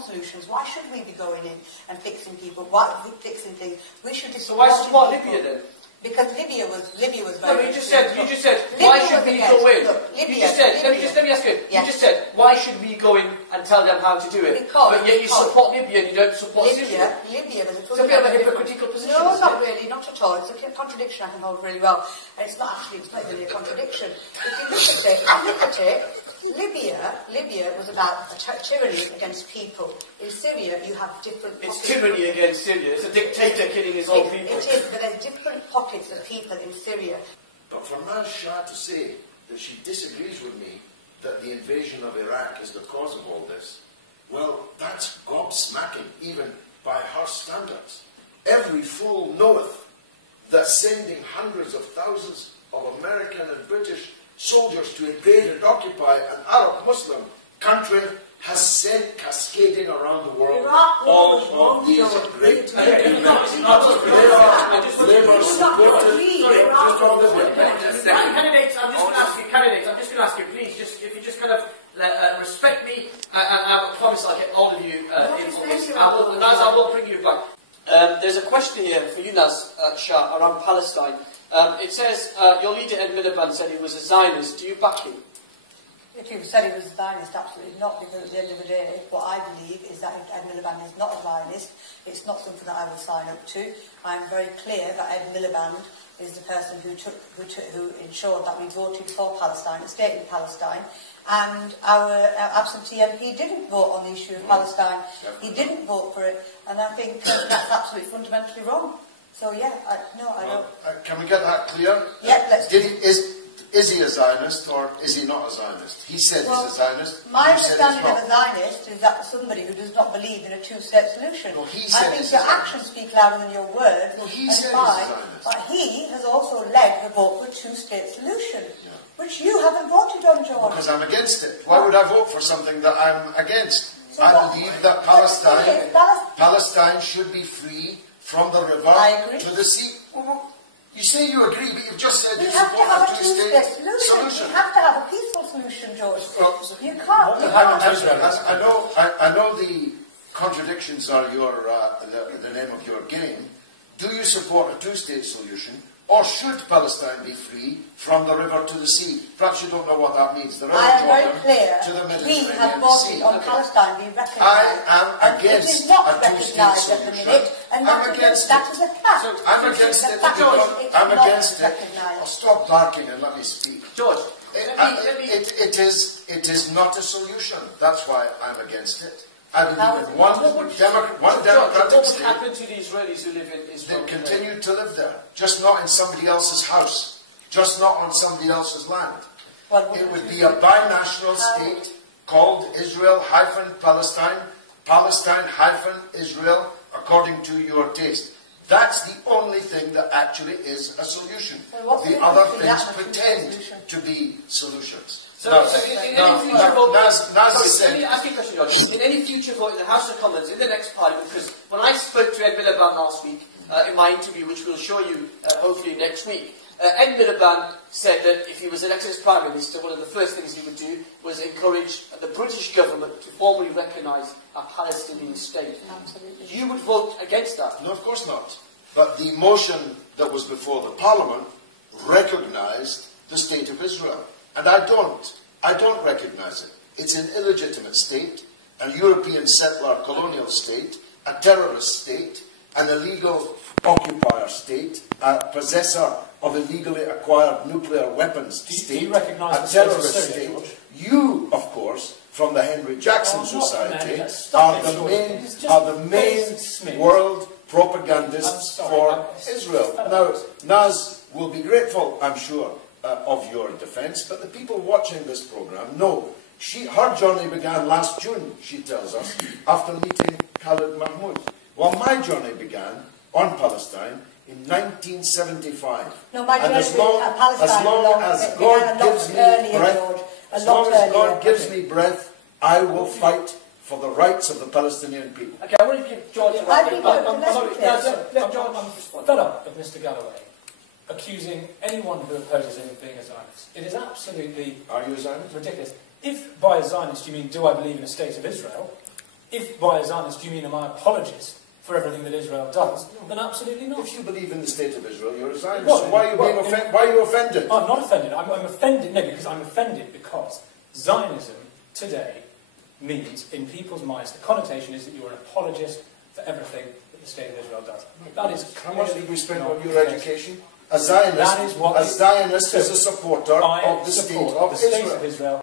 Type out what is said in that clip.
own solutions. Why should we be going in and fixing people? Why fixing things? We should be. So why support Libya then? Because Libya was very. No, but you just said why should we go in? You just said let me ask you. You just said why should we go in and tell them how to do it? But yet you support Libya and you don't support Syria. Libya was a bit of a hypocritical position. No, not really, not at all. It's a contradiction I can hold really well, and it's not really a contradiction. If you look at it, Libya was about a tyranny against people. In Syria, you have different pockets. It's tyranny against Syria. It's a dictator killing his own people. It is, but there's different pockets of people in Syria. But for Naz Shah to say that she disagrees with me that the invasion of Iraq is the cause of all this, well, that's gobsmacking, even by her standards. Every fool knoweth that sending hundreds of thousands of American and British soldiers to invade and occupy an Arab Muslim country has sent cascading around the world all of these great candidates. I'm just going to ask you, please, if you just kind of respect me, and I promise I'll get all of you in on this. Naz, I will bring you back. There's a question here for you, Naz Shah, around Palestine. It says, your leader Ed Miliband said he was a Zionist. Do you back him? If you said he was a Zionist, absolutely not, because at the end of the day, what I believe is that Ed Miliband is not a Zionist. It's not something that I will sign up to. I'm very clear that Ed Miliband is the person who ensured that we voted for Palestine, a state in Palestine, and our absentee MP didn't vote on the issue of Palestine. He didn't vote for it, and I think that's absolutely fundamentally wrong. So yeah, I don't. Can we get that clear? Yeah, let's. Is he a Zionist or is he not a Zionist? He said he's a Zionist. My understanding of a Zionist is that somebody who does not believe in a two-state solution. No, he I think your actions speak louder than your words. No, he said he's a Zionist. But he has also led the vote for a two-state solution, which you haven't voted on, George. Because I'm against it. Why would I vote for something that I'm against? So I believe that Palestine should be free from the river to the sea. You say you agree, but you've just said you have to have a two-state solution. You have to have a peaceful solution, George. You can't. I know the contradictions are the name of your game. Do you support a two-state solution, or should Palestine be free from the river to the sea? Perhaps you don't know what that means. The river Jordan to the Mediterranean we have voted on Palestine being recognised. I am against a two-state solution. I'm against it. I'm against it. I'm against it. Oh, stop barking and let me speak. George, it is not a solution. That's why I'm against it. I believe in one democratic state. What would happen to the Israelis who live in Israel? They continue to live there, just not in somebody else's house, just not on somebody else's land. It would be a binational state called Israel-Palestine, Palestine-Israel, according to your taste. That's the only thing that actually is a solution. The other things pretend to be solutions. In any future vote in the House of Commons, in the next Parliament, because when I spoke to Ed Miliband last week, in my interview, which we'll show you hopefully next week, Ed Miliband said that if he was elected as Prime Minister, one of the first things he would do was encourage the British government to formally recognise a Palestinian state. Absolutely. You would vote against that? No, of course not. But the motion that was before the Parliament recognised the state of Israel. And I don't recognise it. It's an illegitimate state, a European settler colonial state, a terrorist state, an illegal occupier state, a possessor of illegally acquired nuclear weapons state, do you recognise a terrorist state. You, of course, from the Henry Jackson Society, are the main world propagandists for Israel. Now, Naz will be grateful, I'm sure, of your defence, but the people watching this programme know her journey began last June, she tells us, after meeting Khalid Mahmoud. Well, my journey began on Palestine in 1975. No, my journey as long as God gives me breath, I will fight for the rights of the Palestinian people. Okay, I want to give George a I'm fed up of Mr. Galloway accusing anyone who opposes him of being a Zionist. It is absolutely Are you a Zionist? ridiculous. If by a Zionist you mean, do I believe in a state of Israel? if by a Zionist you mean am I apologist for everything that Israel does, then absolutely not. If you believe in the state of Israel, you're a Zionist. Well, so why are you offended? I'm not offended. I'm offended, no, because I'm offended because Zionism today means, in people's minds, the connotation is that you're an apologist for everything that the state of Israel does. That is How much did we spend on your case. education? A Zionist, That is what a Zionist is a supporter of the state of Israel.